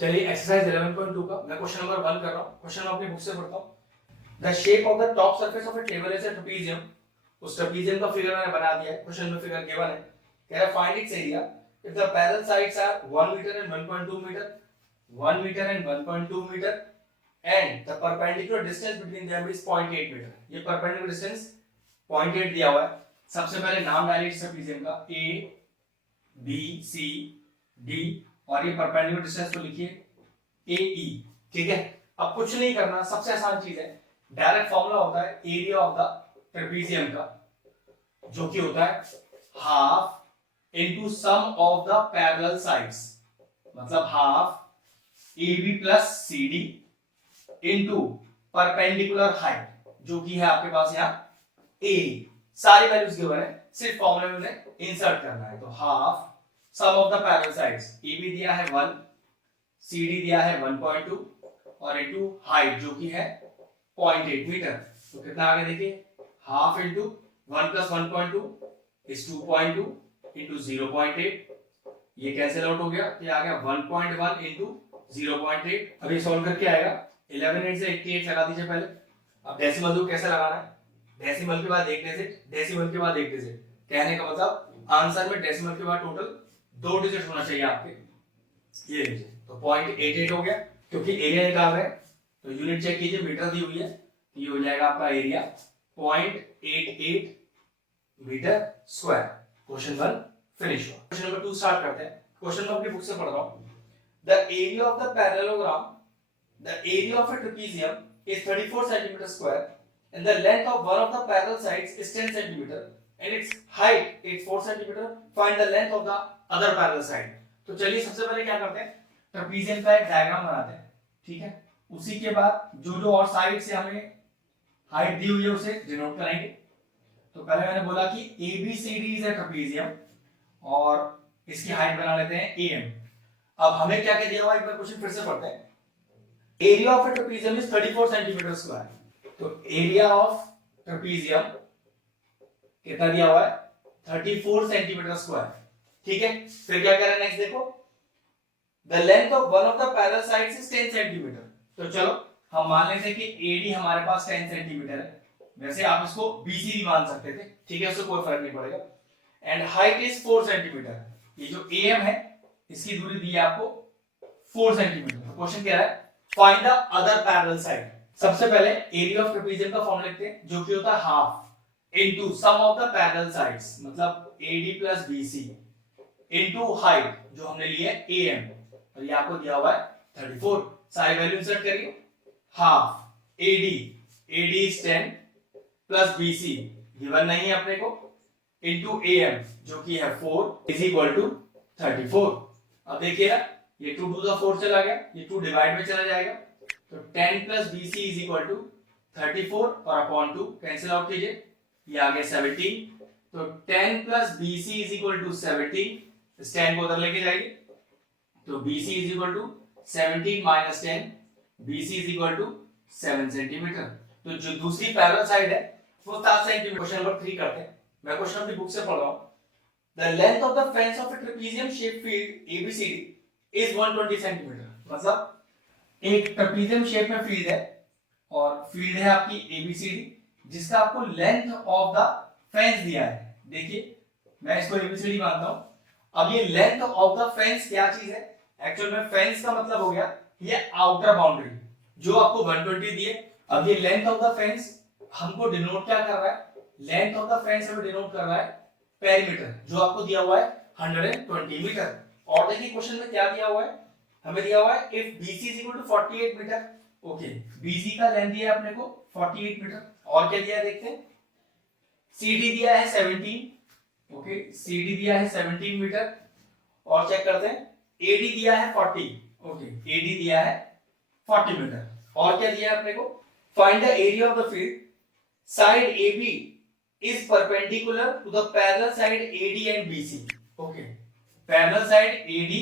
चलिए एक्सरसाइज 11.2 का मैं क्वेश्चन नंबर 1 कर रहा हूँ। क्वेश्चन मैं अपनी बुक से पढ़ता हूँ। The shape of the top surface of a table is a trapezium. उस ट्रेपेजियम का फिगर मैंने बना दिया है। क्वेश्चन में फिगर गिवन है, कह रहा है find its area if the parallel sides are 1 metre and 1.2 metre, 1 metre and 1.2 metre and the perpendicular distance between them is 0.8 metre. ये परपेंडिकुलर डिस्टेंस 0.8 दिया हुआ है। सबसे पहले नाम डालिए इस ट्रेपेजियम का, ए बी सी डी, और ये परपेंडिकुलर डिस्टेंस को लिखिए AE। ठीक है, अब कुछ नहीं करना, सबसे आसान चीज है, डायरेक्ट फॉर्मूला होता है एरिया ऑफ द ट्रेपेजियम का, जो कि होता है half into sum of the parallel sides, मतलब half AB plus CD into perpendicular height, जो कि है आपके पास यहाँ A। सारी वैल्यूज गिवन है, सिर्फ फॉर्मूले में इंसर्ट करना है। तो half sum of the parallel sides, AB दिया है 1, CD दिया है 1.2 और इनटू हाइट जो कि है 0.8 मीटर। तो कितना आ गया देखिए, half into 1 plus 1.2 is 2.2 into 0.8, ये कैंसिल आउट हो गया, ये आ गया 1.1 इनटू 0.8। अब ये सॉल्व करके आएगा 11 8 से 88 लगा दीजिए पहले। अब डेसिमल को कैसे लगाना है, डेसिमल के बाद एक डिजिट, डेसिमल के बाद एक डिजिट, कहने का मतलब आंसर में डेसिमल के बाद टोटल 2 डिजिट होना चाहिए आपके। ये लीजिए, तो 0.88 हो गया, क्योंकि एरिया निकाल रहे हैं तो यूनिट चेक कीजिए, मीटर दी हुई है, ये हो जाएगा आपका area 0.88 metre square. Question 1 finish हुआ। क्वेश्चन नंबर 2 स्टार्ट करते हैं। क्वेश्चन में अपनी बुक से पढ़ रहा हूं। The area of the parallelogram, the area of a trapezium is 34 cm square and the length of one of the parallel sides is 10 cm and its height is 4 cm. Find the length of the other parallel side. तो चलिए सबसे पहले क्या करते हैं, trapezium का एक diagram बनाते हैं। ठीक है, उसी के बाद जो जो और साइड से हमें हाइट दी हुई है उसे डिनोट करेंगे। तो पहले मैंने बोला कि ABCD इज अ ट्रेपेजियम और इसकी हाइट बना लेते हैं AM। अब हमें क्या क्या दिया हुआ है, एक बार क्वेश्चन फिर से पढ़ते हैं। Area of a trapezium is 34 centimetre square. तो एरिया ऑफ ट्रेपेजियम कितना दिया हुआ है, 34 सेंटीमीटर स्क्वायर। ठीक है, फिर क्या करें नेक्स्ट देखो, the length of one of the parallel sides is 10 centimetre. तो चलो हम मान लेते हैं कि AD हमारे पास 10 सेंटीमीटर है, वैसे आप इसको BC भी मान सकते थे, ठीक है, उससे कोई फर्क नहीं पड़ेगा। एंड हाइट इज 4 सेंटीमीटर, ये जो AM है इसकी दूरी दी है आपको 4 सेंटीमीटर। तो क्वेश्चन क्या है, find the other parallel side. सबसे पहले एरिया ऑफ ट्रेपेजियम का फॉर्मूला लिखते हैं, जो कि होता है half into sum of the parallel sides, मतलब AD plus BC into height जो हमने लिया है AM, और ये आपको दिया हुआ है 34। सारी वैल्यू इंसर्ट करिए, half AD is 10 plus BC given नहीं है अपने को, इनटू AM जो कि है 4 इज इक्वल टू 34। अब देखिए ना, ये 2 टू द 4 चला गया, ये 2 डिवाइड में चला जाएगा, तो 10 plus BC is equal to 34 और अपॉन 2 कैंसिल आउट कीजिए, ये आ गया 17। तो 10 plus BC is equal to 17, इस 10 को उधर लेके जाइए, तो BC is equal to 17 minus 10, BC is equal to 7 centimetre. तो जो दूसरी पैरेलल साइड है वो 7 सेंटीमीटर। क्वेश्चन नंबर 3 करते हैं। मैं क्वेश्चन अपनी बुक से पढ़ रहा हूं। The length of the fence of a trapezium shape field ABCD is 120 centimetre. मतलब एक ट्रेपेजियम शेप में फील्ड है और फील्ड है आपकी ABCD, जिसका आपको लेंथ ऑफ द फेंस दिया है। देखिए मैं इसको ABCD मानता हूं। अब ये लेंथ ऑफ द फेंस क्या चीज है, एक्चुअल में फेंस का मतलब हो गया ये आउटर बाउंड्री जो आपको 120 दिए। अब ये लेंथ ऑफ द फेंस हमको डिनोट क्या कर रहा है, लेंथ ऑफ द फेंस हमें डिनोट कर रहा है पेरीमीटर, जो आपको दिया हुआ है 120 मीटर। और देखिए क्वेश्चन में क्या दिया हुआ है, हमें दिया हुआ है if BC is equal to 48 metre. Okay, BC का लेंथ दिया है अपने को 48 मीटर। और क्या दिया है देखते हैं, CD दिया है 17। ओके, CD दिया है 17 मीटर। और चेक करते हैं, AD दिया है 40। ओके, AD दिया है 40 मीटर। और क्या दिया है अपने को, find the area of the field side AB is perpendicular to the parallel side AD and BC। Okay, parallel side AD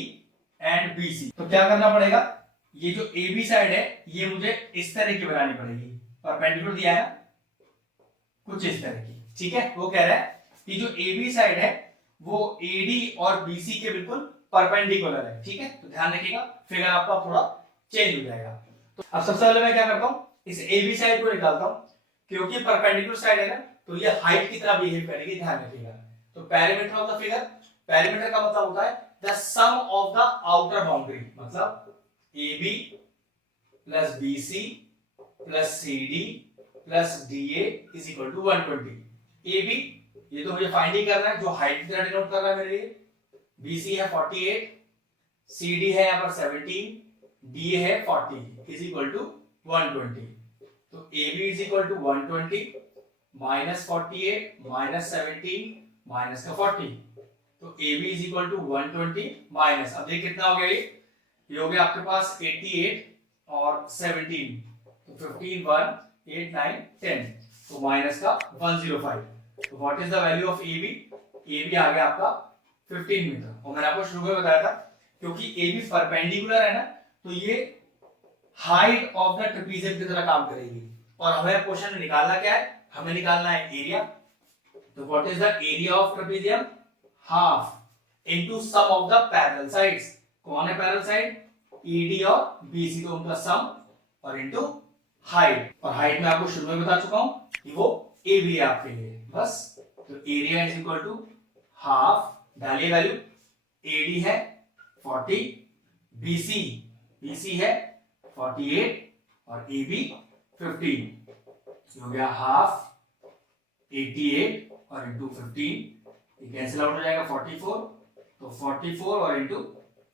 and BC। तो क्या करना पड़ेगा, ये जो AB साइड है ये मुझे इस तरह की बनानी पड़ेगी, परपेंडिकुलर दिया है कुछ इस तरह की। ठीक है, वो कह रहा है कि जो AB साइड है वो AD और BC के बिल्कुल परपेंडिकुलर है, ठीक है। तो ध्यान रखिएगा, फिगर आपका थोड़ा चेंज हो जाएगा। तो अब सबसे पहले मैं क्या करता हूँ, इस ए बी साइड को निकालता हूँ, क्योंकि परपेंडिकुलर साइड है ना, तो ये हाइट की तरह बिहेव करेगी, ध्यान रखिएगा। तो perimeter of the figure, perimeter का मतलब होता है the sum of the outer boundary, मतलब A B plus B C plus C D plus D A is equal to 120। A B ये तो मुझे फाइंड ही करना है, जो हाइट की तरह डिनोट कर रहा है मेरे लिए। बी सी है 48, सी डी है यहाँ पर 17, डी ए है 40 इज इक्वल टू 120। तो A B is equal to 120 minus 48 minus 17 minus का 40। तो A B is equal to 120 minus, अब देखिए कितना हो गया, ये हो गया आपके पास 88 और 17, तो 15 1 8 9 10, तो माइनस का 105। तो what is the value of A B? A B आ गया आपका 15 मीटर। और मैंने आपको शुरू में बताया था क्योंकि ए बी परपेंडिकुलर है ना, तो ये हाइट ऑफ द ट्रेपेजियम की तरह काम करेगी। और हमें क्वेश्चन में निकालना क्या है, हमें निकालना है एरिया। तो what is the area of trapezium? Half into sum of the parallel sides. कौन है parallel side? E D B, C उनका सम और इनटू हाइट। और हाइट में आपको शुरू में बता चुका हूं कि वो ए बी है आपके लिए, बस। तो area is equal to half, डालिए वैल्यू, एडी है 40, बीसी है 48 और ए बी 15, हो गया हाफ 88 और इंटू 15, ये कैंसिल आउट हो जाएगा 44, तो 44 और इंटू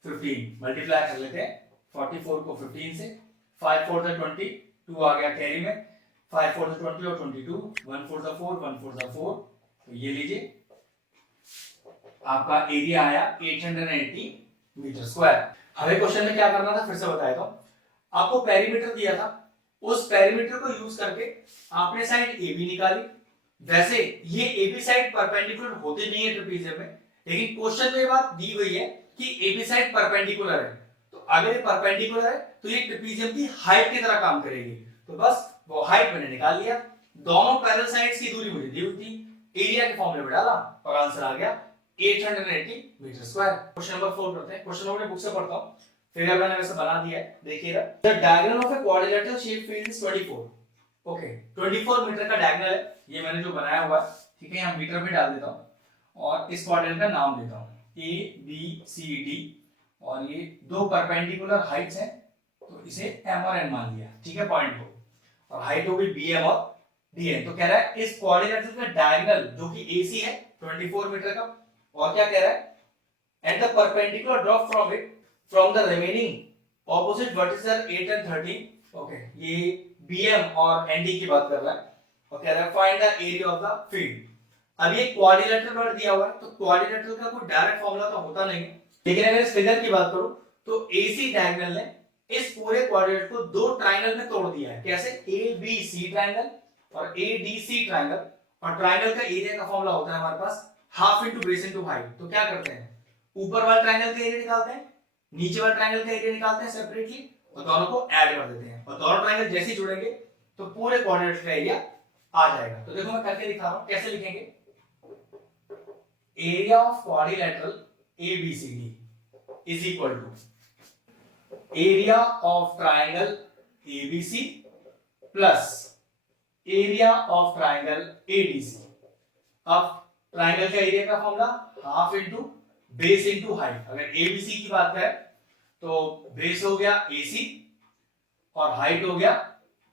15 मल्टीप्लाई कर लेते हैं 44 को 15 से, 5 4 20, 2 आ गया कैरी में, 5 4 20 और 22, 1 4 4, 1 4 4, तो ये लीजिए आपका एरिया आया 880 मीटर स्क्वायर। हमें क्वेश्चन में क्या करना था फिर से बताया था, आपको पेरीमीटर दिया था, उस पेरीमीटर को यूज करके आपने साइड ए बी निकाली। वैसे ये ए बी साइड परपेंडिकुलर होती नहीं है ट्रेपेजियम में, लेकिन क्वेश्चन में ये बात दी हुई है कि ए बी साइड परपेंडिकुलर है, तो अगर ये परपेंडिकुलर है तो ये ट्रेपेजियम की हाइट की तरह काम करेगी। तो बस वो हाइट मैंने निकाल लिया, दोनों पैरेलल साइड्स की दूरी मुझे दी हुई थी, एरिया के फॉर्मूले में डाला और आंसर आ गया 880 मीटर स्क्वायर। क्वेश्चन नंबर 4 करते हैं। क्वेश्चन नंबर बुक से पढ़ता हूं, फिगर मैंने वैसे बना दिया है, देखिएगा। The diagonal of a quadrilateral shape field is 24। Okay, 24 metre का डायगोनल है, ये मैंने जो बनाया हुआ है, ठीक है, यहां मीटर में डाल देता हूं और इस क्वाड्रिलेटरल का नाम देता हूं ए बी सी डी, और ये दो परपेंडिकुलर हाइट्स हैं, तो इसे m और n मान लिया, ठीक है, पॉइंट को, और हाइट हो गई bm और dn। तो कह रहा है इस क्वाड्रिलेटरल का डायगोनल जो कि AC है 24 मीटर का, और क्या कह रहा है, at the perpendicular drop from it from the remaining opposite vertices 8 and 13। Okay, ये bm और nd की बात कर रहा है, और कह रहा है find the area of the field. अब ये क्वाड्रिलेटरल वर्ड दिया हुआ है, तो क्वाड्रिलेटरल का कोई डायरेक्ट फार्मूला तो होता नहीं, लेकिन अगर इस फिगर की बात करूं तो AC डायगोनल ने इस पूरे क्वाड्रेंट को दो ट्रायंगल में तोड़ दिया है। कैसे? ABC ट्रायंगल और ADC ट्रायंगल, और ट्रायंगल का एरिया का फॉर्मूला होता है हमारे पास half into base into height. तो क्या करते हैं, ऊपर वाले ट्रायंगल का एरिया निकालते हैं, नीचे वाले ट्रायंगल का एरिया निकालते हैं सेपरेटली, और दोनों को ऐड कर देते हैं, और दोनों ट्रायंगल जैसे ही जुड़ेंगे तो पूरे क्वाड्रेंट का एरिया आ जाएगा। तो देखो मैं करके दिखा रहा हूं, कैसे लिखेंगे, area of quadrilateral ABCD is equal to area of triangle ABC plus area of triangle ADC। अब ट्राइंगल का एरिया का formula half into base into height. अगर ABC की बात करें तो बेस हो गया AC और हाइट हो गया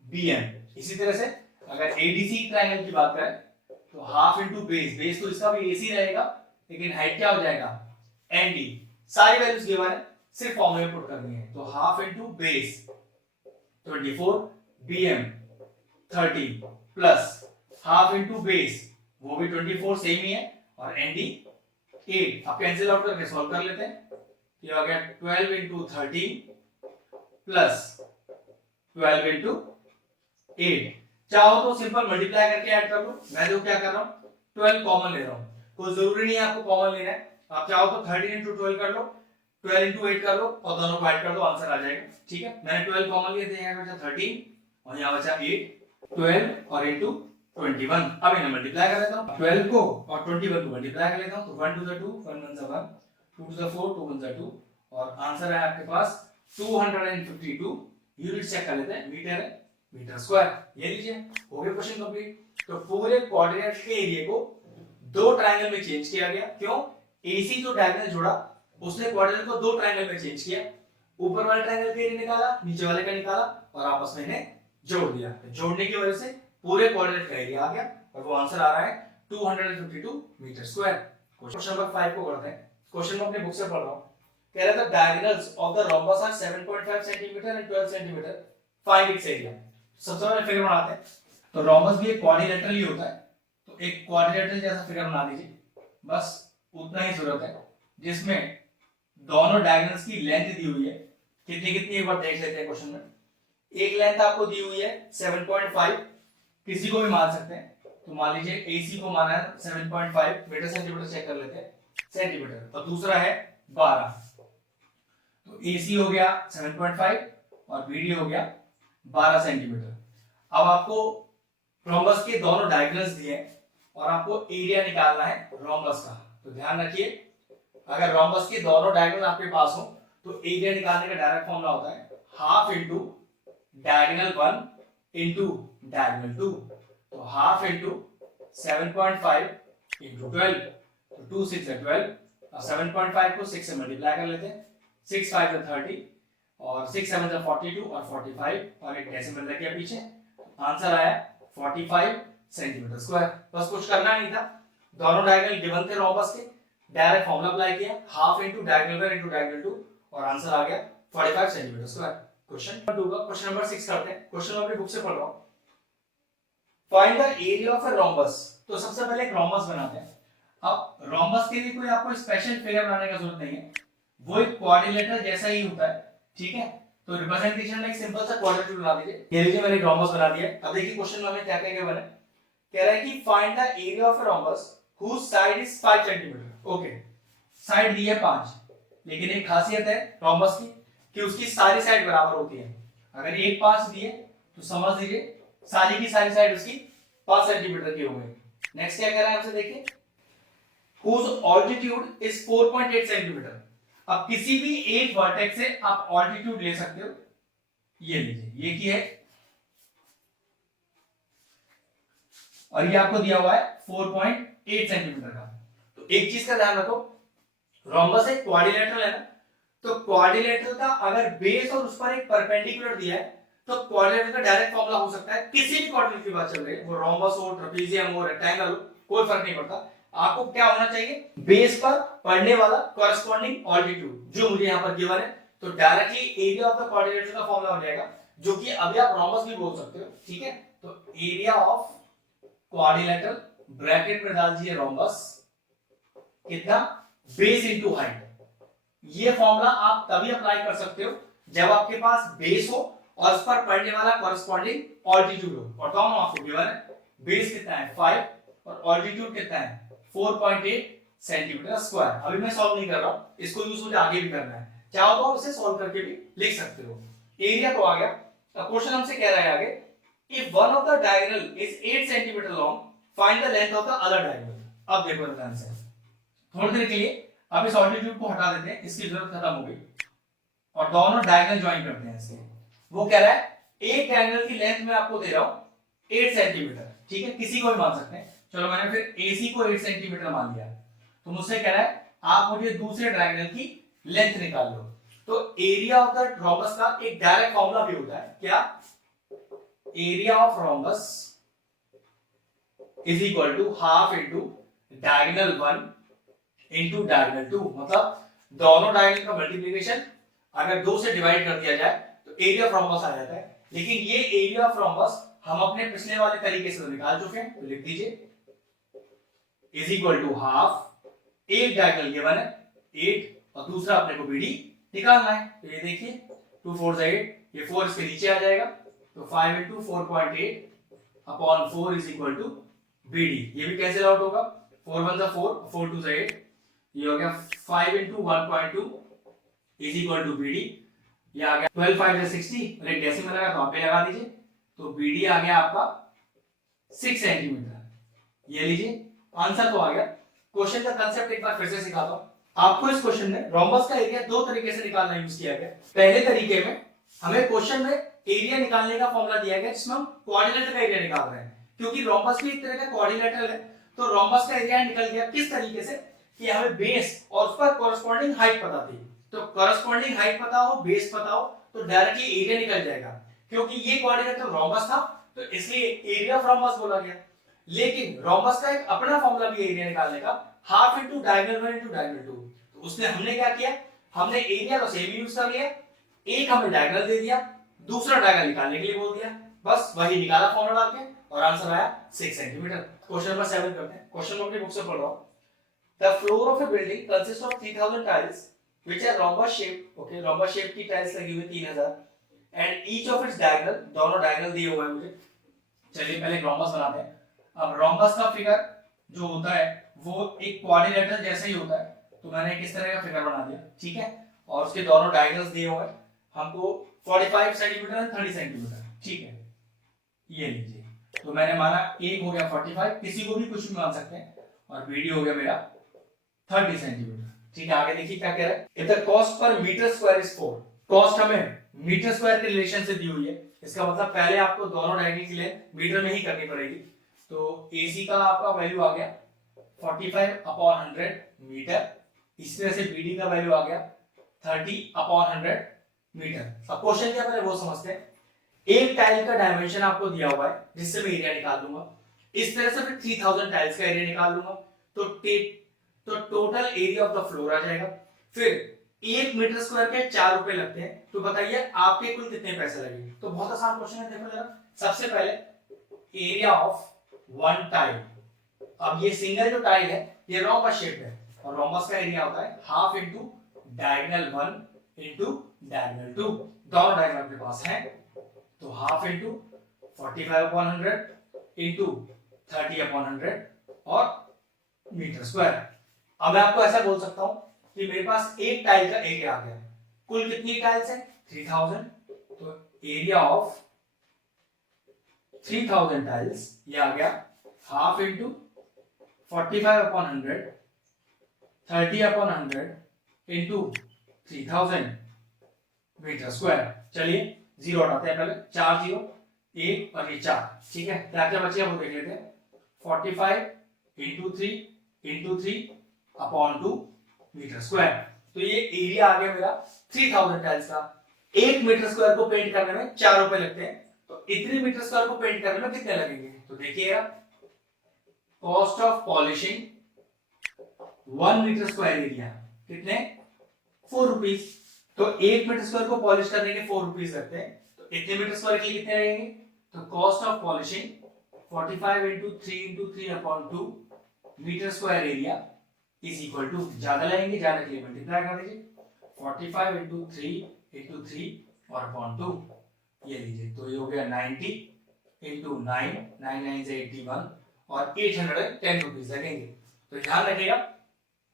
BM। इसी तरह से अगर ADC ट्राइंगल की बात करें तो हाफ इनटू बेस, बेस तो इसका भी AC रहेगा, लेकिन हाइट क्या हो जाएगा ND। सारी वैल्यूज गिवन है, सिर्फ फॉर्मूले पुट करनी है। तो half into base 24 BM 30 plus half into base वो भी 24 सेम ही है, और ND 8। अब कैंसिल आउट करके सॉल्व कर लेते हैं, ये आ गया 12 इनटू 13 प्लस 12 इनटू 8। चाहो तो सिंपल मल्टीप्लाई करके ऐड कर लो, मैं तो क्या कर रहा हूं 12 कॉमन ले रहा हूं, कोई जरूरी नहीं है आपको कॉमन लेना है, आप चाहो तो 13 इंटू 12 कर लो, 12 इंटू 8 कर लो और दोनों को ऐड कर दो, आंसर आ जाएगा, ठीक है। मैंने 12 कॉमन लिए थे, यहाँ बचा 13 और यहाँ बचा 8, 12 और इंटू 21। अब इन्हें मल्टीप्लाई कर लेता हूँ, 12 को और 21 को मल्टीप्लाई कर लेता हूँ, तो 1 2 2 1 1 1, 2 to the 4, 2 1 जा 2 और आंसर है आपके पास 252 यूनिट। चेक कर लेते हैं, मीटर है, मीटर स्क्वायर। ये लीजिए, हो गया क्वेश्चन कंप्लीट। तो पूरे कोऑर्डिनेट के एरिया को दो ट्रायंगल में चेंज किया गया। क्यों? एसी जो डायगोनल जोड़ा उसने कोऑर्डिनेट को दो ट्रायंगल में चेंज किया। ऊपर वाले ट्रायंगल का एरिया निकाला, नीचे वाले का निकाला और आपस में इन्हें जोड़ दिया। जोड़ने की वजह से पूरे कोऑर्डिनेट का एरिया आ गया और वो आंसर आ रहा है 252 मीटर स्क्वायर। क्वेश्चन नंबर 5 को करते हैं। क्वेश्चन में अपने बुक से पढ़ रहा हूं। कह रहा था diagonals of the rhombus are 7.5 centimetre and 12 centimetre, find its area. सबसे पहले फिगर बनाते हैं। तो रोम्बस भी एक क्वाड्रिलेटरल ही होता है, तो एक क्वाड्रिलेटरल जैसा फिगर बना दीजिए, बस उतना ही जरूरत है, जिसमें दोनों डायगोनल्स की लेंथ दी हुई है। कितनी कितनी एक बार देख लेते हैं क्वेश्चन में। एक लेंथ आपको दी हुई है 7.5, किसी को भी मान सकते हैं। तो मान लीजिए AC को माना है 7.5 मीटर सेंटीमीटर, चेक कर लेते हैं सेंटीमीटर, और दूसरा है 12। तो AC हो गया 7.5 और BD हो गया 12 सेंटीमीटर। अब आपको रोम्बस के दोनों डायगोनल्स दिए और आपको एरिया निकालना है रोम्बस का। तो ध्यान रखिए, अगर रोम्बस के दोनों डायगोनल आपके पास हो तो एरिया निकालने का डायरेक्ट फॉर्मूला होता है half into diagonal 1 into diagonal 2। तो हाफ इंटू 7.5 इंटू 12, तो 2 6 है 12, और 7.5 को 6 से मल्टीप्लाई कर लेते हैं। 6 5 है 30 और 6 7 है 42 और 45 और एक डेसिमल लग गया पीछे। आंसर आया 45 सेंटीमीटर स्क्वायर। बस कुछ करना नहीं था, दोनों डायगोनल गिवन थे रोम्बस के, डायरेक्ट फॉर्मूला अप्लाई किया, half into diagonal 1 into diagonal 2 और आंसर आ गया 45 सेंटीमीटर स्क्वायर। क्वेश्चन नंबर 2 का क्वेश्चन नंबर 6 करते हैं। क्वेश्चन मैं अपनी बुक से पढ़ रहा हूं। Find the area of a rhombus. तो सबसे पहले एक रोम्बस बनाते हैं। अब रोम्बस के लिए कोई आपको स्पेशल फिगर बनाने की जरूरत नहीं है, वो एक क्वाड्रिलेटरल जैसा ही होता है, ठीक है। तो रिप्रेजेंटेशन में एक सिंपल सा क्वाड्रिलेटरल बना दीजिए। ये लीजिए, मैंने एक रोम्बस बना दिया। अब देखिए क्वेश्चन में हमें क्या क्या बना। कह रहा है कि find the area of a rhombus whose side is 5 centimetre. Okay, side दी है 5, लेकिन एक खासियत है रोम्बस की कि उसकी सारी साइड बराबर होती है। अगर एक 5 दिए तो समझ लीजिए सारी की सारी साइड उसकी 5 सेंटीमीटर की हो गई। नेक्स्ट क्या कह रहा है हमसे, देखिए whose altitude is 4.8 सेंटीमीटर। अब किसी भी एक वर्टेक्स से आप ऑल्टीट्यूड ले सकते हो। ये लीजिए, ये की है और ये आपको दिया हुआ है 4.8 सेंटीमीटर का। तो एक चीज का ध्यान रखो, रोम्बस एक क्वाड्रिलेटरल है ना, तो क्वाड्रिलेटरल का अगर बेस और उस पर एक परपेंडिकुलर दिया है तो क्वाड्रिलेटरल का डायरेक्ट फॉर्मूला हो सकता है। किसी भी क्वाड्रिलेटरल की बात चल रही है, वो रोम्बस हो, ट्रेपेजियम हो, रेक्टेंगल हो, कोई फर्क नहीं पड़ता। आपको क्या होना चाहिए, बेस पर पढ़ने वाला कॉरेस्पॉन्डिंग ऑल्टीट्यूड जो मुझे यहां पर गिवन है। तो directly area of the quadrilateral का फॉर्मूला हो जाएगा, जो कि अभी आप रोम्बस भी बोल सकते हो, ठीक है। तो एरिया ऑफ क्वाड्रिलेटरल ब्रैकेट में डाल दीजिए रोम्बस, कितना, बेस इनटू हाइट। ये फॉर्मूला आप तभी अप्लाई कर सकते हो जब आपके पास बेस हो और उस पर पढ़ने वाला कॉरेस्पॉन्डिंग ऑल्टीट्यूड हो। और दोनों आपको गिवन है, बेस कितना है 5 और ऑल्टीट्यूड कितना है 4.8 सेंटीमीटर स्क्वायर। अभी मैं सॉल्व नहीं कर रहा हूं, इसको यूज मुझे आगे भी करना है, चाहो तो इसे सॉल्व करके भी लिख सकते हो। एरिया तो आ गया। अब क्वेश्चन हमसे कह रहा है आगे, if one of the diagonal is 8 centimetre long, find the length of the other diagonal. अब देखो ध्यान से, थोड़ी देर के लिए अब इस ऑल्टीट्यूड को हटा देते हैं, इसकी जरूरत खत्म हो गई, और दोनों डायगोनल ज्वाइन करते हैं इसके। वो कह रहा है एक डायगोनल की लेंथ मैं आपको दे रहा हूं 8 सेंटीमीटर, ठीक है, किसी को भी मान सकते हैं। चलो मैंने फिर AC को 8 सेंटीमीटर मान लिया, तो मुझसे कह रहा है आप मुझे दूसरे डायगोनल की लेंथ निकाल लो। तो एरिया ऑफ द रोम्बस का एक डायरेक्ट फॉर्मूला भी होता है, क्या, area of rhombus is equal to half into diagonal 1 into diagonal 2। मतलब दोनों डायगोनल का मल्टीप्लिकेशन अगर 2 से डिवाइड कर दिया जाए तो एरिया ऑफ रोम्बस आ जाता है। लेकिन ये एरिया ऑफ रोम्बस हम अपने पिछले वाले तरीके से तो निकाल चुके हैं, तो लिख दीजिए इज इक्वल टू हाफ, एक डायगोनल गिवन है 8 और दूसरा अपने को BD निकालना है। तो ये देखिए 2 4 8, ये 4 इसके नीचे आ जाएगा, तो 5 into 4.8 upon 4 is equal to BD। ये भी कैंसिल आउट होगा, 4 1 4, 4 2 8, ये हो गया 5 into 1.2 is equal to BD। ये आ गया 12 5 60 और एक डेसिमल लगा तो आप पे लगा दीजिए, तो BD आ गया आपका 6 सेंटीमीटर। ये लीजिए आंसर तो आ गया। क्वेश्चन का कांसेप्ट एक बार फिर से सिखाता हूं। आपको इस क्वेश्चन में रोम्बस का एरिया दो तरीके से निकालना यूज किया गया। पहले तरीके में हमें क्वेश्चन में एरिया निकालने का फॉर्मूला दिया गया जिसमें हम क्वाड्रिलेटरल का एरिया निकाल रहे हैं, क्योंकि रोम्बस भी एक तरह का क्वाड्रिलेटरल है। तो रोम्बस का एरिया निकल गया किस तरीके से कि हमें बेस और उस पर कॉरेस्पॉन्डिंग हाइट पता थी। तो कॉरेस्पॉन्डिंग हाइट पता हो, बेस पता हो, तो डायरेक्टली एरिया निकल जाएगा। क्योंकि ये क्वाड्रिलेटरल रोम्बस था तो इसलिए एरिया ऑफ रोम्बस बोला गया। लेकिन रोम्बस का एक अपना फॉर्मूला भी एरिया निकालने का, half into diagonal 1 into diagonal 2। तो उसने हमने क्या किया, हमने एरिया तो सेम यूज कर लिया, एक हमें डायगोनल दे दिया, दूसरा डायगोनल निकालने के लिए बोल दिया, बस वही निकाला फॉर्मूला डाल के और आंसर आया 6 सेंटीमीटर। क्वेश्चन नंबर 7 करते हैं। क्वेश्चन में अपनी बुक से पढ़ रहा हूं। The floor of a building consist of 3000 tiles which are rhombus shaped। Okay, rhombus shape की टाइल्स लगी हुई 3000 and each of its diagonal, दोनों डायगोनल दिए हुए हैं मुझे। चलिए पहले रोम्बस बनाते हैं। अब रोम्बस का फिगर जो होता है वो एक क्वाड्रिलेटरल जैसा ही होता है, तो मैंने किस तरह का फिगर बना दिया, ठीक है। और उसके दोनों डायगोनल्स दिए हुए हैं हमको 45 सेंटीमीटर और 30 सेंटीमीटर, ठीक है। ये लीजिए, तो मैंने माना एक हो गया 45, किसी को भी कुछ भी मान सकते हैं, और बीडी हो गया मेरा 30 सेंटीमीटर, ठीक है। आगे देखिए क्या कह रहा है, if the cost per metre square is 4। Cost हमें मीटर स्क्वायर के रिलेशन से दी हुई है, इसका मतलब पहले आपको दोनों डायगोनल के लिए मीटर में ही करनी पड़ेगी। तो AC का आपका वैल्यू आ गया 45/100 मीटर, इसी तरह से BD का वैल्यू आ गया 30/100 मीटर। अब क्वेश्चन क्या पहले वो समझते हैं। एक टाइल का डायमेंशन आपको दिया हुआ है जिससे मैं एरिया निकाल लूंगा, इस तरह से फिर 3000 टाइल्स का एरिया निकाल लूंगा, तो total area of the floor आ जाएगा। फिर 1 मीटर स्क्वायर के 4 रुपए लगते हैं, तो बताइए आपके कुल कितने पैसे लगेंगे। तो बहुत आसान क्वेश्चन है, देखो जरा। सबसे पहले एरिया ऑफ वन टाइल। अब ये सिंगल जो टाइल है ये रोम्बस शेप है, और रोम्बस का एरिया होता है half into diagonal 1 into diagonal 2। दोनों डायगोनल अपने पास हैं, तो हाफ इनटू 45/100 इनटू 30/100 और मीटर स्क्वायर। अब मैं आपको ऐसा बोल सकता हूं कि मेरे पास एक टाइल का एरिया आ गया। कुल कितनी टाइल्स हैं 3000, तो एरिया ऑफ 3000 टाइल्स ये आ गया half into 45/100 30/100 into 3000 metre square. चलिए जीरो हटाते हैं पहले, 4 जीरो 1 और ये 4, ठीक है। क्या क्या बचेगा वो देख लेते हैं। 45 इनटू 3 इनटू 3/2 मीटर स्क्वायर। तो ये एरिया आ गया मेरा 3000 टाइल्स का। 1 मीटर स्क्वायर को पेंट करने में 4 रुपए लगते हैं, तो इतने मीटर स्क्वायर को पेंट करने में कितने लगेंगे। तो देखिएगा, cost of polishing 1 metre square area कितने 4 रुपीज। तो 1 मीटर स्क्वायर को पॉलिश करने के 4 रुपीज लगते हैं, तो इतने मीटर स्क्वायर के लिए कितने लगेंगे। तो cost of polishing 45 into 3 into 3/2 metre square area is equal to, ज्यादा लगेंगे ज्यादा के लिए मल्टीप्लाई कर दीजिए, 45 इनटू 3 इनटू 3 और 2, ये लीजिए। तो ये हो गया 90 इनटू 9, 9 9 से 81 और 810 रुपीज लगेंगे। तो ध्यान रखिएगा,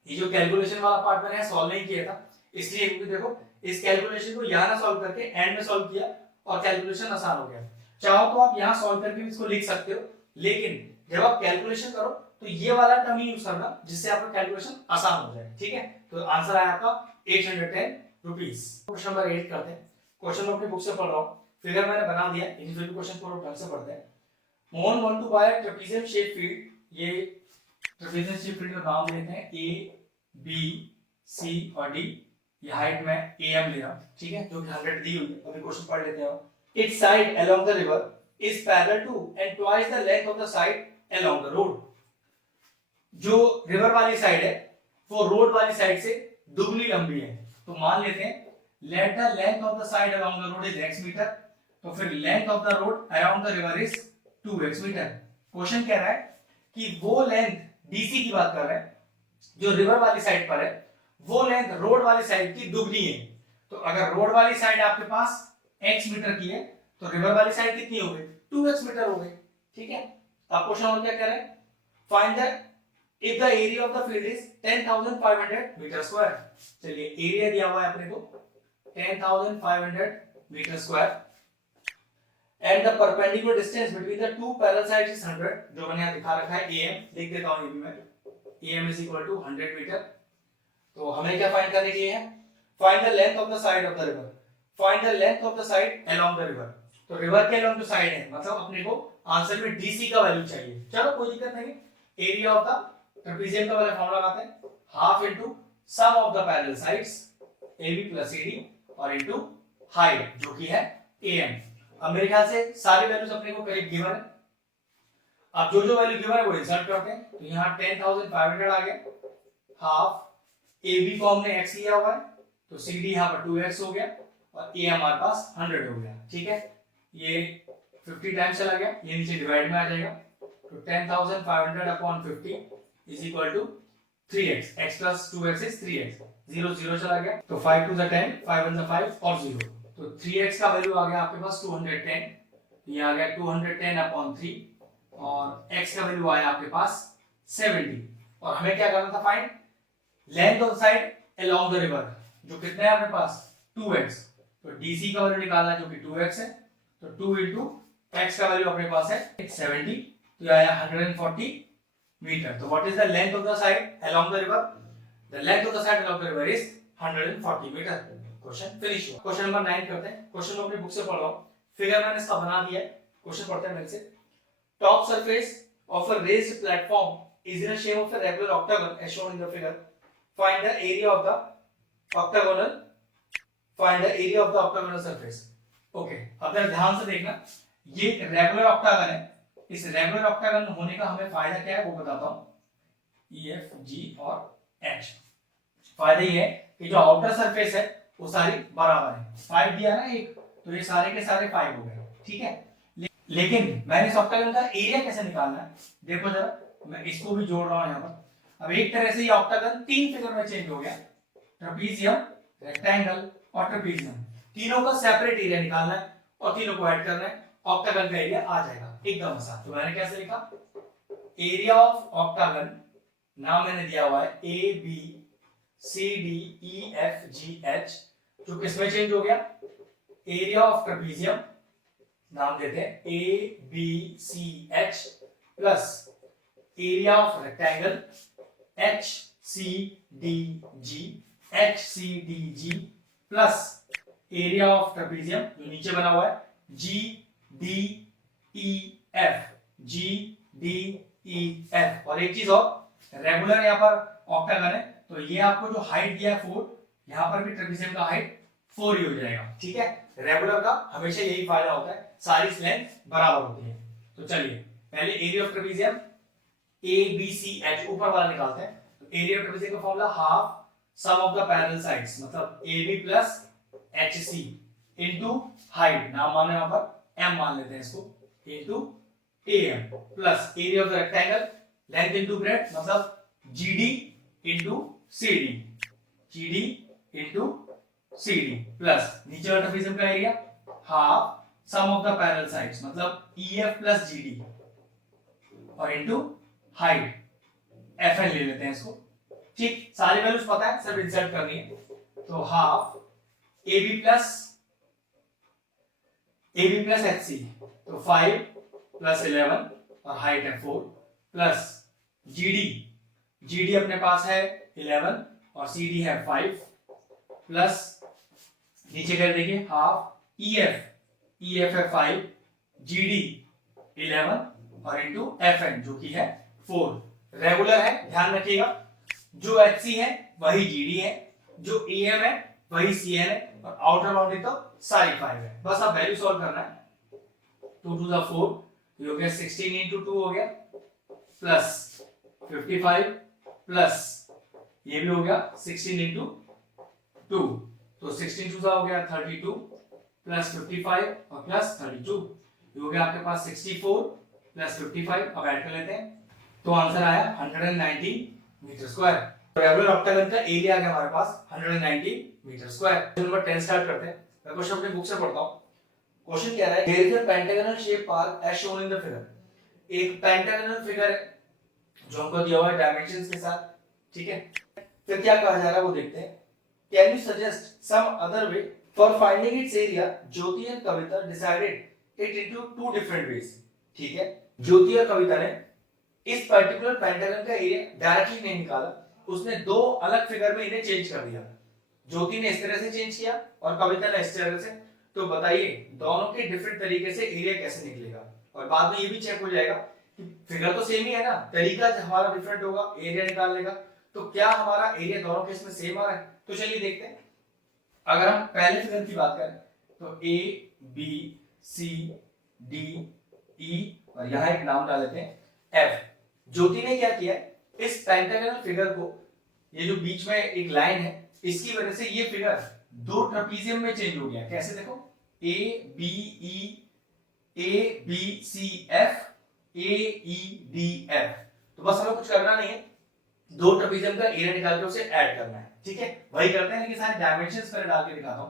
ये जो कैलकुलेशन वाला पार्ट मैंने सॉल्व नहीं किया था, इसलिए क्योंकि देखो इस कैलकुलेशन को यहां ना सॉल्व करके एंड में सॉल्व किया और कैलकुलेशन आसान हो गया। चाहो तो आप यहां सॉल्व करके भी इसको लिख सकते हो, लेकिन जब आप कैलकुलेशन करो तो ये वाला टर्म ही यूज करना जिससे आपका कैलकुलेशन आसान हो जाए, ठीक है। तो आंसर आया आपका 810 रुपीज। क्वेश्चन नंबर 8 करते हैं। क्वेश्चन में अपनी बुक से पढ़ रहा हूं, फिगर मैंने बना दिया, इन फिर क्वेश्चन को ढंग से पढ़ते हैं। Mohan want to buy trapezium shape field. ये ट्रेपेजियम शेप फील्ड का नाम देते हैं A B C और D। ये हाइट में AM ले रहा हूं, ठीक है, जो कि 100 दी हुई है। अभी क्वेश्चन पढ़ लेते हैं। Its side along the river is parallel to and twice the length of the side along the road. जो रिवर वाली साइड है वो रोड वाली साइड से दुगनी लंबी है, तो मान लेते हैं let the length of the side along the road is x metre, तो फिर length of the road around the river is 2x metre. Question कह रहा है कि वो लेंथ DC की बात कर रहे हैं जो रिवर वाली साइड पर है, वो लेंथ रोड वाली साइड की दुगनी है। तो अगर रोड वाली साइड आपके पास x मीटर की है तो रिवर वाली साइड कितनी हो गई 2x मीटर हो गई, ठीक है। अब क्वेश्चन और क्या कह रहे हैं, find the if the area of the field is 10500 metre square. चलिए एरिया दिया हुआ है अपने को 10500 metre square and the perpendicular distance between the two parallel sides is 100। जो मैंने यहां दिखा रखा है AM, लिख देता हूं ये भी मैं, AM is equal to 100 metre. तो हमें क्या फाइंड करने के लिए है? Find the length of the side of the river, find the length of the side along the river. तो रिवर के अलोंग जो साइड है, मतलब अपने को आंसर में डीसी का वैल्यू चाहिए। चलो कोई दिक्कत नहीं, एरिया ऑफ द ट्रेपेजियम का वाला फॉर्मूला लगाते हैं, half into sum of the parallel sides AB plus AD और इनटू हाइट जो कि है AM। अब मेरे ख्याल से सारी वैल्यूज अपने को करीब गिवन है। अब जो जो वैल्यू गिवन है वो इंसर्ट करते हैं। तो यहाँ 10,500 आ गया, हाफ AB को हमने x लिया हुआ है तो CD यहाँ पर 2x हो गया और A हमारे पास 100 हो गया। ठीक है, ये 50 टाइम्स चला गया, ये नीचे डिवाइड में आ जाएगा। तो 10,500 upon 50 is equal to 3x, x plus 2x is 3x, 0 0 चला गया तो 5 टू द 10, 5 1 द 5 और 0। तो 3x का वैल्यू आ गया आपके पास 210, ये आ गया 210 अपॉन 3 और x का वैल्यू आया आपके पास 70। और हमें क्या करना था? Find length of side along the river, जो कितना है अपने पास 2x। तो DC का वैल्यू निकालना है जो कि 2x है, तो 2 into x का वैल्यू अपने पास है 70, तो ये आया 140 मीटर। तो what is the length of the side along the river? The length of the side along the river is 140 metre. Question finish हुआ। क्वेश्चन नंबर 9 करते हैं। क्वेश्चन मैं अपनी बुक से पढ़ रहा हूं, फिगर मैंने इसका बना दिया है। क्वेश्चन पढ़ते हैं मेरे से। Top surface of a raised platform is in a shape of a regular octagon as shown in the figure. Find the area of the octagonal. Find the area of the octagonal surface. Okay, अब जरा ध्यान से देखना, ये regular octagon है। इस regular octagon होने का हमें फायदा क्या है वो बताता हूँ। EF, G और H। फायदा ये है कि जो आउटर सरफेस है वो सारी बराबर है। 5 दिया ना एक, तो ये सारे के सारे 5 हो गए। ठीक है, लेकिन मैंने इस ऑक्टागन का एरिया कैसे निकालना है देखो जरा, मैं इसको भी जोड़ रहा हूं यहां पर। अब एक तरह से ये ऑक्टागन 3 फिगर में चेंज हो गया, ट्रेपेजियम, रेक्टेंगल और ट्रेपेजियम। तीनों का सेपरेट एरिया निकालना है और तीनों को ऐड करना है, ऑक्टागन का एरिया आ जाएगा एकदम आसान। तो मैंने कैसे लिखा? एरिया ऑफ ऑक्टागन, नाम मैंने दिया हुआ है ABCDEFGH, जो किसमें चेंज हो गया? एरिया ऑफ ट्रेपेजियम, नाम देते हैं ABCH, plus area of rectangle HCDG plus area of trapezium जो नीचे बना हुआ है GDEF। और एक चीज और, रेगुलर यहाँ पर ऑक्टागन है तो ये आपको जो हाइट दिया है 4, यहाँ पर भी ट्रेपेजियम का हाइट 4 ही हो जाएगा। ठीक है, रेगुलर का हमेशा यही फायदा होता है, सारी लेंथ बराबर होती है। तो चलिए पहले एरिया ऑफ ट्रेपेजियम ABCH ऊपर वाला निकालते हैं। तो एरिया ऑफ ट्रेपेजियम का formula half sum of the parallel sides, मतलब AB plus HC into height, नाम माने यहां पर M मान लेते हैं इसको, into AM plus area of the rectangle length into breadth, मतलब GD into CD, GD into CD plus नीचे वाला ट्रेपेजियम का area half sum of the parallel sides, मतलब EF प्लस GD और इनटू हाइट FN ले लेते हैं इसको। ठीक, सारी वैल्यूज पता है, सब इंसर्ट करनी है। तो हाफ AB प्लस HC, तो 5 प्लस 11 और हाइट है 4 प्लस GD अपने पास है 11 और CD है 5 प्लस नीचे कर देखिए हाफ EF है 5, GD 11 और इनटू FN जो कि है 4। रेगुलर है, ध्यान रखिएगा, जो HC है वही GD है, जो AM है वही CN है और आउटर बाउंड्री तो सारी 5 है। बस अब वैल्यू सॉल्व करना है। 2 टू द 4 ये हो गया 16 into 2 हो गया प्लस 55 प्लस ये भी हो गया 16 into 2, तो 16 टू हो गया 32 प्लस 55 और प्लस 32, ये हो गया आपके पास 64 प्लस 55। अब ऐड कर लेते हैं तो आंसर आया 190 मीटर स्क्वायर। रेगुलर ऑक्टागन का एरिया आ गया हमारे पास 190 मीटर स्क्वायर। नंबर 10 स्टार्ट करते हैं। मैं क्वेश्चन अपनी बुक से पढ़ता हूं। क्वेश्चन कह रहा है there is a pentagonal shape park as shown in the figure. एक पेंटागोनल फिगर है जो हमको दिया हुआ है डायमेंशंस के साथ। ठीक है, फिर क्या कहा जा रहा है वो देखते हैं। Can you suggest some other way for finding its area? Jyoti and Kavita decided it into 2 different ways. ठीक है, ज्योति और कविता ने इस पर्टिकुलर पेंटागन का एरिया डायरेक्टली नहीं निकाला, उसने दो अलग फिगर में इन्हें चेंज कर दिया। ज्योति ने इस तरह से चेंज किया और कविता ने इस तरह से। तो बताइए दोनों के डिफरेंट तरीके से एरिया कैसे निकलेगा, और बाद में ये भी चेक हो जाएगा कि फिगर तो सेम ही है ना, तरीका हमारा डिफरेंट होगा एरिया निकालने का। तो क्या हमारा एरिया दोनों केस में सेम आ रहा है? तो चलिए देखते हैं। अगर हम पहले फिगर की बात करें तो A B C D E और यहां एक नाम डाल देते हैं एफ। ज्योति ने क्या किया है, इस पेंटागोनल फिगर को, ये जो बीच में एक लाइन है, इसकी वजह से ये फिगर दो ट्रेपीजियम में चेंज हो गया। कैसे? देखो A B C F A E D F. तो बस हमें कुछ करना नहीं है, दो ट्रेपीजियम का एरिया निकाल के उसे ऐड करना है। ठीक है, वही करते हैं, लेकिन सारे डायमेंशंस पर डाल के दिखाता हूं।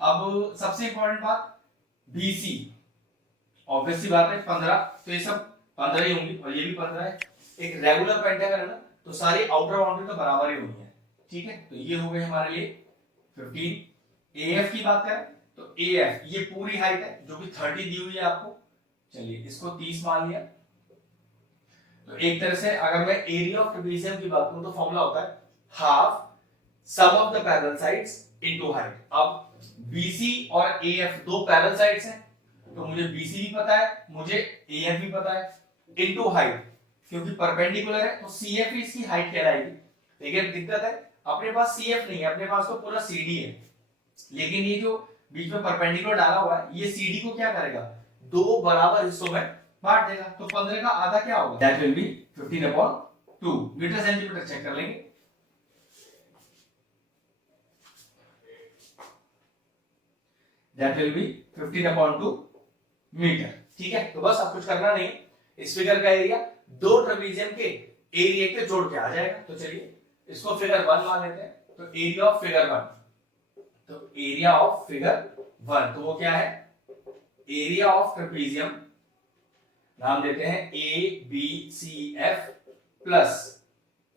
अब सबसे इंपॉर्टेंट बात, बीसी ऑब्वियसली बात है 15, तो ये सब 15 ही होंगी और ये भी 15 है। एक रेगुलर पेंटागन है ना, तो सारी आउटर बाउंड्री तो बराबर ही होनी है। ठीक है, तो ये हो गए हमारे लिए 15। एएफ की बात करें तो एएफ ये पूरी हाइट है जो कि 30 दी हुई है आपको। चलिए इसको 30 मान लिया। तो एक तरह से अगर मैं एरिया ऑफ ट्रेपीजियम की बात करूं तो फॉर्मूला होता है half sum of the parallel sides into height. अब बीसी और एएफ दो पैरेलल साइड्स हैं, तो मुझे बीसी भी पता है, मुझे एएफ भी पता है, इनटू हाइट क्योंकि परपेंडिकुलर है तो सीएफ इसकी हाइट कहलाएगी। लेकिन दिक्कत है अपने पास सीएफ नहीं है, अपने पास तो पूरा सीडी है। लेकिन ये जो बीच में परपेंडिकुलर डाला हुआ है ये सीडी को क्या करेगा, दो बराबर हिस्सों में बांट देगा। तो 15 का आधा क्या होगा, that will be 15/2 metre centimetre. Check कर लेंगे, दैट विल बी 15/2 मीटर। ठीक है, तो बस अब कुछ करना नहीं, इस फिगर का एरिया दो ट्रेपीजियम के एरिया के जोड़ के आ जाएगा। तो चलिए इसको फिगर 1 मान लेते हैं। तो एरिया ऑफ फिगर 1, तो एरिया ऑफ फिगर 1 तो वो क्या है, एरिया ऑफ ट्रेपीजियम, नाम देते हैं A B C F, plus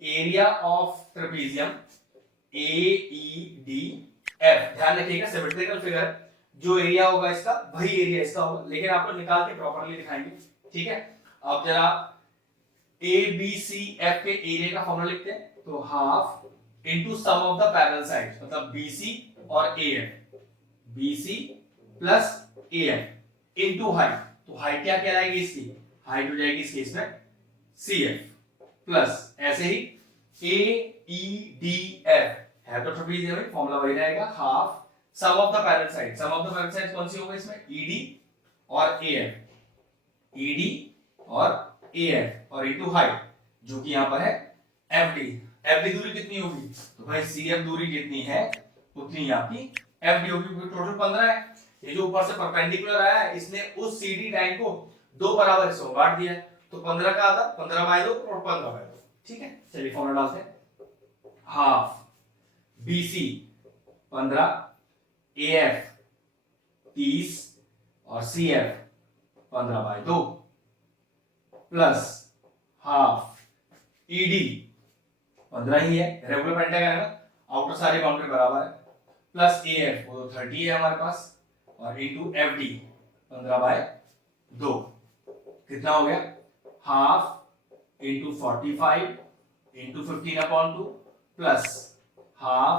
area of trapezium A E D F. ध्यान रखिएगा सिमेट्रिकल फिगर, जो एरिया होगा इसका वही एरिया इसका होगा, लेकिन आप लोग निकाल के प्रॉपर्ली दिखाएंगे। ठीक है, अब जरा ए बी सी एफ के एरिया का फॉर्मूला लिखते हैं। तो half into sum of the parallel sides, मतलब बीसी और AF, BC plus AF into height. तो हाइट क्या कहलाएगी इसकी, हाइट हो जाएगी इस केस में सीएफ, प्लस ऐसे ही ए ई डी एफ है तो ट्रेपीजियम में फॉर्मूला वही रहेगा half sum of the parallel side. Sum of the parallel side कौन सी होगी इसमें, ईडी और एएफ, ईडी और एएफ और इनटू हाइट जो कि यहां पर है एफडी। एफडी दूरी कितनी होगी, तो भाई सीएफ दूरी कितनी है उतनी आपकी एफडी होगी, क्योंकि टोटल 15 है। ये जो ऊपर से परपेंडिकुलर आया है इसने उस सीडी लाइन को दो बराबर हिस्सों में बांट दिया है। तो 15 का आधा 15/2 और 15/2। ठीक है, चलिए फॉर्मूला डालते हैं। हाफ बीसी 15, एएफ 30 और सीएफ 15/2 प्लस हाफ ईडी 15 ही है, रेगुलर पेंटागन है ना, आउटर सारी बाउंड्री बराबर है, प्लस एएफ वो 30 है हमारे पास, और इनटू एफडी 15/2। कितना हो गया, half into 45 into 15/2 plus half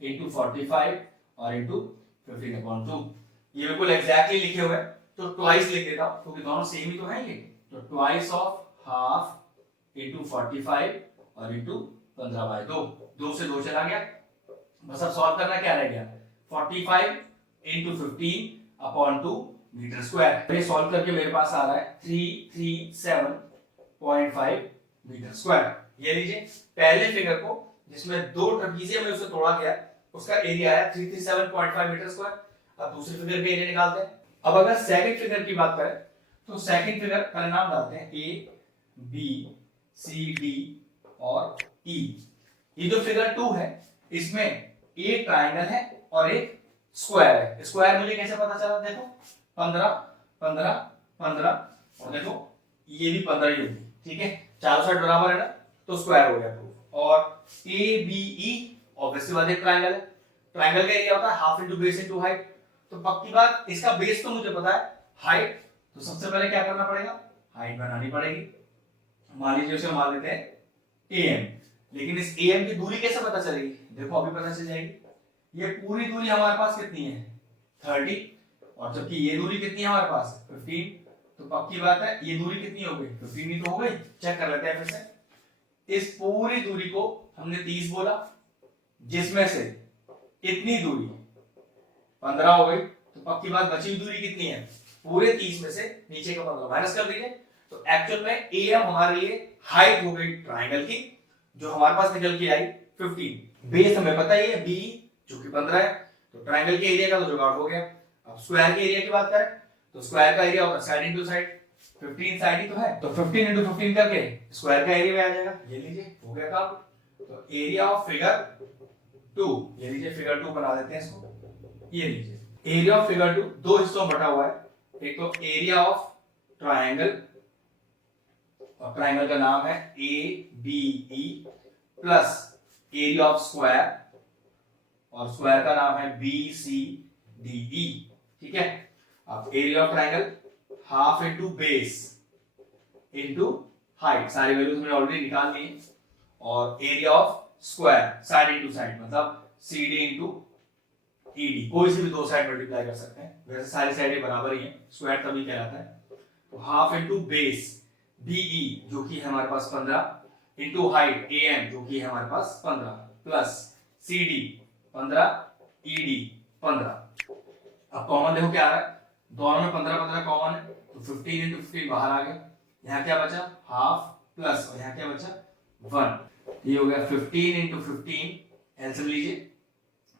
into 45 और इनटू 15/2। ये बिल्कुल एग्जैक्टली लिखे हुए हैं, तो ट्वाइस लिख देता हूं क्योंकि दोनों सेम ही तो हैं ये। तो ट्वाइस ऑफ हाफ इनटू 45 और इनटू 15/2, 2 से 2 चला गया। बस अब सॉल्व करना क्या रह गया, 45 इनटू 15/2 मीटर स्क्वायर। ये सॉल्व करके मेरे पास आ रहा है 337.5 मीटर स्क्वायर। ये लीजिए पहले फिगर को जिसमें दो ट्रेपीजियम में उसे तोड़ा गया उसका एरिया है 337.5 मीटर स्क्वायर। अब दूसरी फिगर का एरिया निकालते हैं। अब अगर सेकंड फिगर की बात करें तो सेकंड फिगर का नाम डालते हैं ए बी सी डी और ई। ये जो फिगर 2 है इसमें एक ट्राइंगल है और एक स्क्वायर है। स्क्वायर मुझे कैसे पता चला, देखो 15 15 15 और देखो ये भी 15 ही होगी। ठीक है, चारों साइड बराबर है ना, तो स्क्वायर हो गया प्रूफ। और ए बी ई ऑब्वियसली बात है ट्राइंगल है, ट्राइंगल का एरिया होता है half into base into height. तो पक्की बात इसका बेस तो मुझे पता है, हाइट तो सबसे पहले क्या करना पड़ेगा, हाइट बनानी पड़ेगी। मान लीजिए उसे मान लेते हैं am। लेकिन इस AM की दूरी कैसे पता चलेगी? देखो अभी पता चल जाएगी। ये पूरी दूरी हमारे पास कितनी है? 30, और जबकि ये दूरी कितनी है हमारे पास? 15। तो पक्की बात है ये दूरी कितनी हो गई? 15 ही तो हो गई। चेक कर लेते हैं फिर से। इस पूरी दूरी को हमने 30 बोला, जिसमें से इतनी दूरी 15 हो गई, तो पक्की बात बची दूरी कितनी है? पूरे 30 में से नीचे का 15 माइनस कर दीजिए। तो एक्चुअल में AM हमारे लिए हाइट हो गई ट्राइंगल की, जो हमारे पास निकल के आई 15। बेस हमें पता ही है B जो कि 15 है, तो ट्राइंगल के एरिया का तो जुगाड़ हो गया। अब स्क्वायर के एरिया की बात करें तो स्क्वायर का एरिया होता है साइड इंटू साइड, 15 साइड ही तो है, तो 15 इंटू 15 करके स्क्वायर का एरिया में आ जाएगा। ये लीजिए हो गया काम। तो एरिया ऑफ फिगर 2, ये लीजिए फिगर 2 बना देते हैं इसको। ये लीजिए एरिया ऑफ फिगर 2 दो हिस्सों में बटा हुआ है, एक तो एरिया ऑफ ट्राइंगल, और ट्राइंगल का नाम है ABE, plus area of square, और स्क्वायर का नाम है BCDE। ठीक है, अब area of triangle half into base into height, सारी वैल्यूज हमने ऑलरेडी निकाल ली है, और area of square side into side, मतलब CD इंटू ED, कोई सी भी दो साइड मल्टीप्लाई कर सकते हैं, वैसे सारी साइडें बराबर ही हैं, स्क्वायर तभी कहलाता है। तो हाफ इंटू बेस BE जो कि है हमारे पास 15 इंटू हाइट AM जो कि है हमारे पास 15 प्लस CD 15 ED 15। अब कॉमन देखो क्या आ रहा है, दोनों में 15 कॉमन है, तो 15 इंटू 15 बाहर आ गया। यहाँ क्या बचा? हाफ प्लस, और यहाँ क्या बचा? 1। ये हो गया 15 इंटू 15, एलसीएम लीजिए,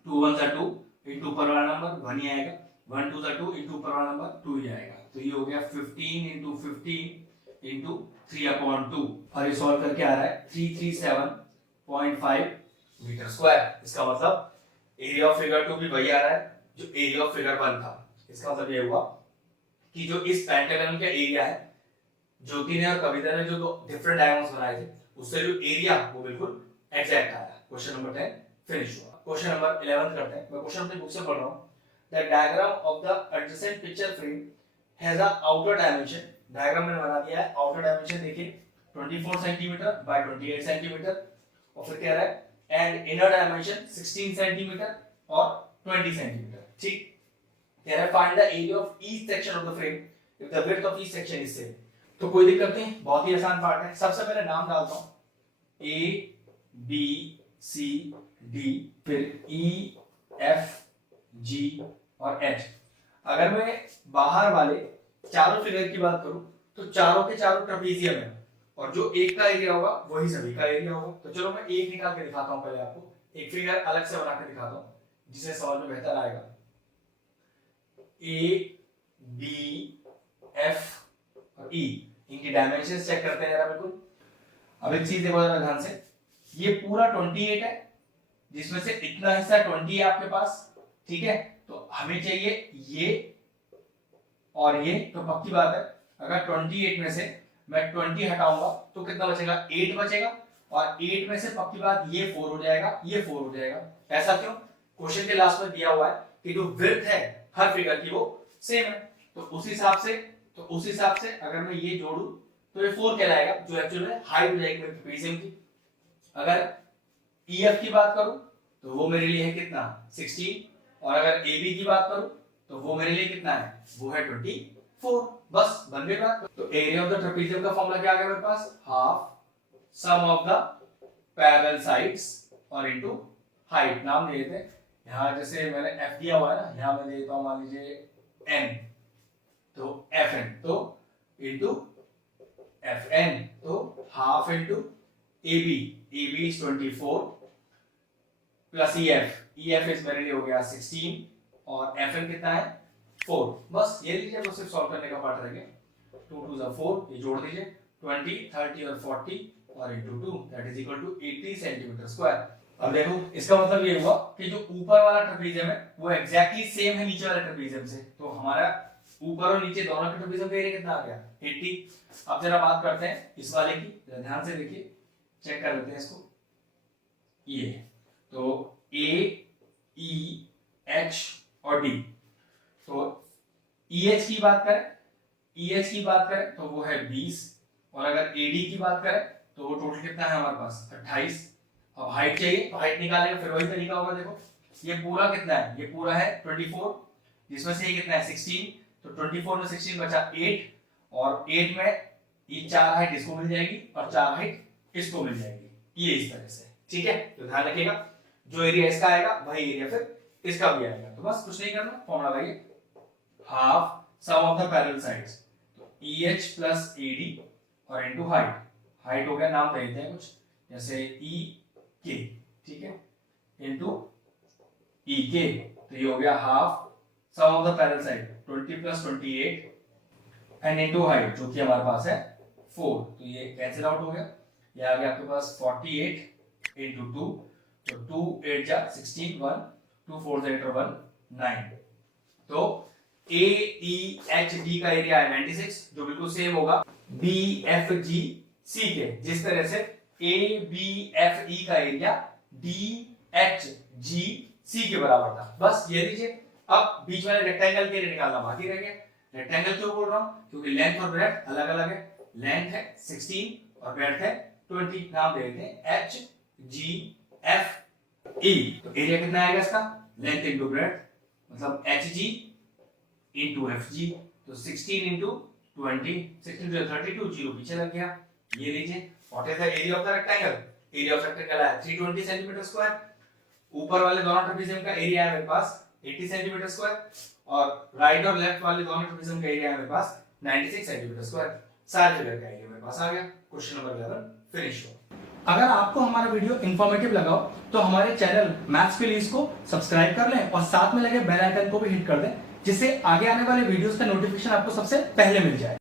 2 1 2 इंटू ऊपर वाला नंबर 1 ही आएगा, 1 2 2 इंटू ऊपर वाला नंबर 2 ही आएगा। तो ये हो गया 15 इंटू 15 इंटू 3/2, और ये सॉल्व करके आ रहा है 337.5 मीटर स्क्वायर। इसका मतलब एरिया ऑफ फिगर 2 भी वही आ रहा है जो एरिया ऑफ फिगर 1 था। इसका मतलब ये हुआ कि जो इस पेंटागन का एरिया है, ज्योति ने और कविता ने जो दो डिफरेंट डायगोनल्स बनाए थे, उससे जो एरिया वो बिल्कुल एग्जैक्ट आया। क्वेश्चन नंबर 10 फिनिश हुआ। क्वेश्चन नंबर 11 करते हैं। मैं क्वेश्चन अपनी बुक से पढ़ रहा हूं। The diagram of the adjacent picture frame has a outer dimension, diagram मैंने बना दिया है। आउटर डायमेंशन देखिए 24 सेंटीमीटर बाय 28 सेंटीमीटर, और फिर कह रहा है एंड इनर डायमेंशन 16 सेंटीमीटर और 20 सेंटीमीटर। ठीक, कह रहा है find the area of each section of the frame if the width of each section is same. तो कोई दिक्कत नहीं, बहुत ही आसान पार्ट है। सबसे पहले नाम डालता हूं A B C D, फिर E F G और H। अगर मैं बाहर वाले चारों फिगर की बात करूं तो चारों के चारों ट्रेपेजियम है, और जो एक का एरिया होगा वही सभी का एरिया होगा। तो चलो मैं एक निकाल के दिखाता हूं, पहले आपको एक फिगर अलग से बना के दिखाता हूं जिसे समझ में बेहतर आएगा। A B F और E, इनकी डायमेंशंस चेक करते हैं जरा बिल्कुल। अब एक चीज देखो जरा ध्यान से, ये पूरा 28 है, जिसमें से इतना हिस्सा 20 है आपके पास। ठीक है, तो हमें चाहिए ये और ये। तो पक्की बात है अगर 28 में से मैं 20 हटाऊंगा तो कितना बचेगा? 8 बचेगा, और 8 में से पक्की बात ये 4 हो जाएगा, ये 4 हो जाएगा। ऐसा क्यों? क्वेश्चन के लास्ट में दिया हुआ है कि जो विड्थ है हर फिगर की वो सेम है, तो उस हिसाब से अगर मैं ये जोड़ूं तो ये 4 कहलाएगा, जो एक्चुअली में हाइट हो जाएगी मेरे ट्रेपेजियम की। अगर EF की बात करूं तो वो मेरे लिए है कितना? 16, और अगर AB की बात करूं तो वो मेरे लिए कितना है? वो है 24। बस बन गई बात। तो एरिया ऑफ द ट्रेपेजियम का फॉर्मूला क्या आ गया मेरे पास? Half sum of the parallel sides और इनटू हाइट। नाम दे देते हैं, यहां जैसे मैंने F दिया हुआ है ना, यहां मैं देता हूं मान लीजिए N, तो Fn, तो इनटू Fn, तो half into AB is 24 plus EF is मेरे लिए हो गया 16, और Fn कितना है? 4। बस ये लीजिए, तो सिर्फ सॉल्व करने का पार्ट रह गया। 2 2 4, ये जोड़ दीजिए, 20 30 और 40 और into 2 that is equal to 80 centimetre square. अब देखो इसका मतलब ये हुआ कि जो ऊपर वाला ट्रेपेजियम है वो एग्जैक्टली सेम है नीचे वाले ट्रेपेजियम से, तो हमारा ऊपर और नीचे दोनों के ट्रेपेजियम का एरिया कितना आ गया? 80। अब जरा बात करते हैं इस वाले की, ध्यान से देखिए, चेक कर लेते हैं इसको। ये तो A E H और D, तो EH की बात करें तो वो है 20, और अगर AD की बात करें तो वो टोटल कितना है हमारे पास? 28। अब हाइट चाहिए तो हाइट निकालेंगे, फिर वही तरीका होगा। देखो ये पूरा कितना है, ये पूरा है 24, जिसमें से ये कितना है 16, तो 24 में 16 बचा 8, और 8 में ये 4 हाइट इसको मिल जाएगी और 4 हाइट इसको मिल जाएगी, ये इस तरह से। ठीक है, तो ध्यान रखिएगा जो एरिया इसका आएगा वही एरिया फिर इसका भी आएगा। तो बस कुछ नहीं करना, फॉर्मूला लगाइए, half sum of the parallel sides, तो EH प्लस AD और इनटू हाइट, हाइट हो गया नाम दे देते हैं कुछ, जैसे EK, ठीक है, इनटू EK, तो ये हो गया half sum of the parallel side 20 plus 28 and into height जो कि हमारे पास है 4, तो ये कैंसिल आउट हो गया, ये आ गया आपके पास 48 इनटू 2, तो 2 8 जा 16, 1 2 4 जा 8 और 1 9, तो AEHD का एरिया है 96, जो बिल्कुल सेम होगा BFGC के, जिस तरह से ABFE का एरिया DHGC के बराबर था। बस ये लीजिए, अब बीच वाले रेक्टेंगल के एरिया निकालना बाकी रह गया। रेक्टेंगल क्यों बोल रहा हूं, क्योंकि लेंथ और ब्रेड्थ अलग अलग है, लेंथ है 16 और ब्रेड्थ है 20, नाम दे देते हैं HGFE। तो एरिया कितना आएगा इसका, लेंथ इनटू ब्रेड्थ, मतलब HG इनटू FG, तो 16 इनटू 20, 16 to 32, 0 पीछे लग गया। ये लीजिए, what is the area of the rectangle, area of rectangle है 320 सेंटीमीटर स्क्वायर, ऊपर वाले दोनों ट्रेपेजियम का एरिया है मेरे पास 80 सेंटीमीटर स्क्वायर, और राइट और लेफ्ट वाले दोनों ट्रेपेजियम का एरिया है मेरे पास 96 सेंटीमीटर स्क्वायर, सारे जगह का एरिया मेरे पास आ गया। क्वेश्चन नंबर 11 फिनिश हो। अगर आपको हमारा वीडियो इंफॉर्मेटिव लगा हो तो हमारे चैनल मैथ्स प्लीज को सब्सक्राइब कर लें और साथ में लगे बेल आइकन को भी हिट कर दें, जिससे आगे आने वाले वीडियोस का नोटिफिकेशन आपको सबसे पहले मिल जाए।